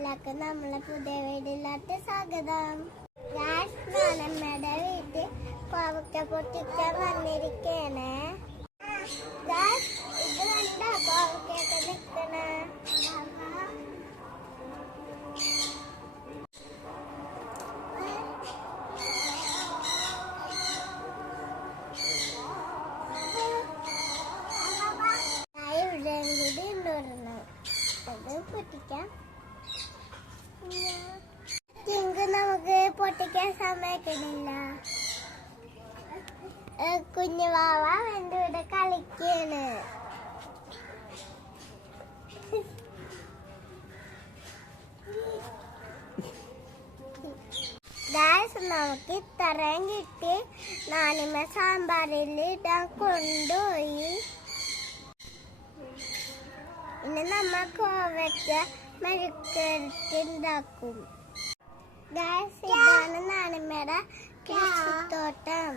എല്ലാവർക്കും നമ്മളെ പുതിയ വീട്ടിലോട്ട് സ്വാഗതം. നാനമ്മയുടെ വീട്ടിൽ കോവക്ക പൊട്ടിക്കാൻ വന്നിരിക്കണേ. ഇത് കണ്ടോ കോവക്കൊക്കെ നിൽക്കണേ. പൊട്ടിക്കാം. നമുക്ക് പൊട്ടിക്കാൻ സമ്മതിക്കണില്ല. കുഞ്ഞു വാവ എൻ്റെ കൂടെ കളിക്കാണ്. നമുക്ക് ഇത്രയും കിട്ടി. നാനിമ്മ സാമ്പാറിൽ ഇടാൻ കൊണ്ടുപോയി. ഇനി നമ്മ കോവക്ക മെഴുക്കുണ്ടാക്കും. ഇതാണ് നാണിമ്മയുടെ കൃഷിത്തോട്ടം.